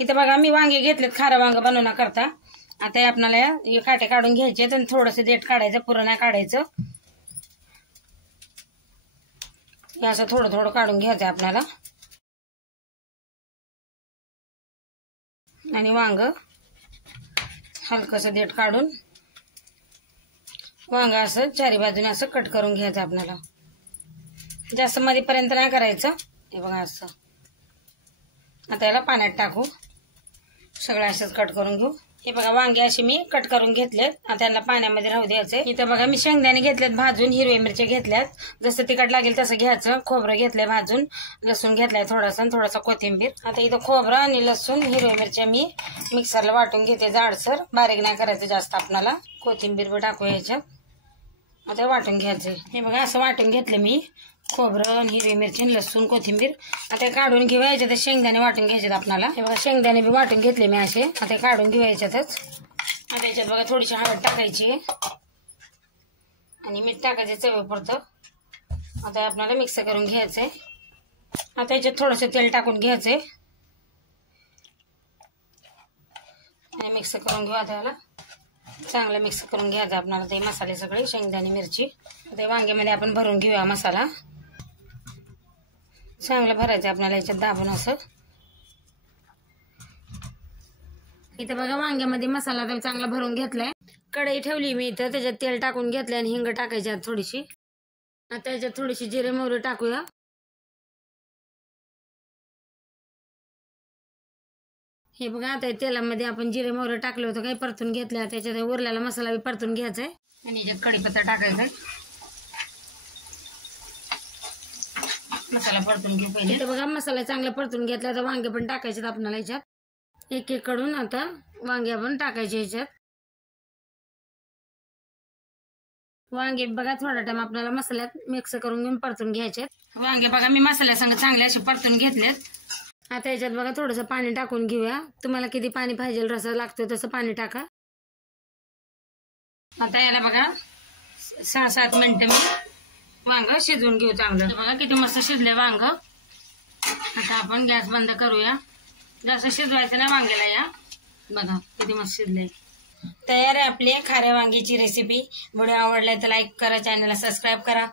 इथं बघा मी वांगे घेतलेत खारं वांग बनवण्याकरता। आता हे आपल्याला हे काटे काढून घ्यायचे आणि थोडंसं देठ काढायचं, पुरं नाही काढायचं। हे असं थोडं थोडं काढून घ्यायचं आपल्याला। आणि वांग हलकसं देठ काढून वांग असं चारी बाजूने असं कट करून घ्यायचं आपल्याला। जास्त मध्येपर्यंत नाही करायचं। हे बघा असं। आता याला पाण्यात टाकू, सगळं असंच कट करून घेऊ। हे बघा वांगे असे मी कट करून घेतलेत, आता यांना पाण्यामध्ये राहू द्यायचे। इथं बघा मी शेंगदाणे घेतलेत भाजून, हिरवी मिरची घेतल्यात, जसं तिखट लागेल तसं घ्यायचं। खोबरं घेतलंय भाजून, लसूण घेतलाय थोडासा कोथिंबीर। आता इथं खोबरं आणि लसूण हिरवी मिरची मी मिक्सरला वाटून घेते जाडसर, बारीक नाही करायचं जास्त आपल्याला। कोथिंबीर बी टाकू याच्यात, आता वाटून घ्यायचंय। हे बघा असं वाटून घेतलं मी खोबरं, हिरवी मिरची, लसूण, कोथिंबीर। आता काढून घेऊया याच्यात, शेंगदाणे वाटून घ्यायचे आपल्याला। हे बघा शेंगदाणे बी वाटून घेतले मी असे, आता काढून घेऊया याच्यातच। आता याच्यात बघा थोडीशी हळद टाकायची आणि मीठ टाकायचं चवीपुरतं। आता आपल्याला मिक्स करून घ्यायचंय। आता याच्यात थोडंसं तेल टाकून घ्यायचंय आणि मिक्स करून घेऊ। आता याला चांगलं मिक्स करून घ्यायचं आपल्याला ते मसाले सगळे, शेंगदाणे, मिरची। ते वांग्यामध्ये आपण भरून घेऊया मसाला, चांगलं भरायचं आपल्याला याच्यात दाबून असं। इथं बघा वांग्यामध्ये मसाला तर चांगला भरून घेतलाय। कढई ठेवली मी इथं, त्याच्यात तेल टाकून घेतलंय आणि हिंग टाकायची थोडीशी। आता याच्यात थोडीशी जिरे मोहरी टाकूया। हे बघा आता तेलामध्ये आपण जिरे मोहरी टाकलं होतं, काही परतून घेतलं। त्याच्यात उरलेला मसाला बी परतून घ्यायचा आहे आणि याच्यात कढीपत्ता टाकायचा आहे। मसाला परतून घेऊ पहिले। इथं बघा मसाला चांगला परतून घेतला, तर वांगे पण टाकायचे आपल्याला याच्यात। एक एक कडून आता वांगे आपण टाकायचे याच्यात। वांगे बघा थोडा टाइम आपल्याला मसाल्यात मिक्स करून घेऊन परतून घ्यायचे। वांगे बघा मी मसाल्यासंग चांगले असे परतून घेतलेत। आता याच्यात बघा थोडंसं पाणी टाकून घेऊया, तुम्हाला किती पाणी पाहिजे रसा लागतो तसं पाणी टाका। आता याला बघा 6-7 मिनिटं मी वांग शिजवून घेऊ चांगलं। बघा किती मस्त शिजले वांग। आता आपण गॅस बंद करूया, जास्त शिजवायचं नाही वांग्याला या। बघा किती मस्त शिजले। तयार आहे आपली खाऱ्या वांगीची रेसिपी। व्हिडिओ आवडला तर लाईक करा, चॅनलला सबस्क्राईब करा।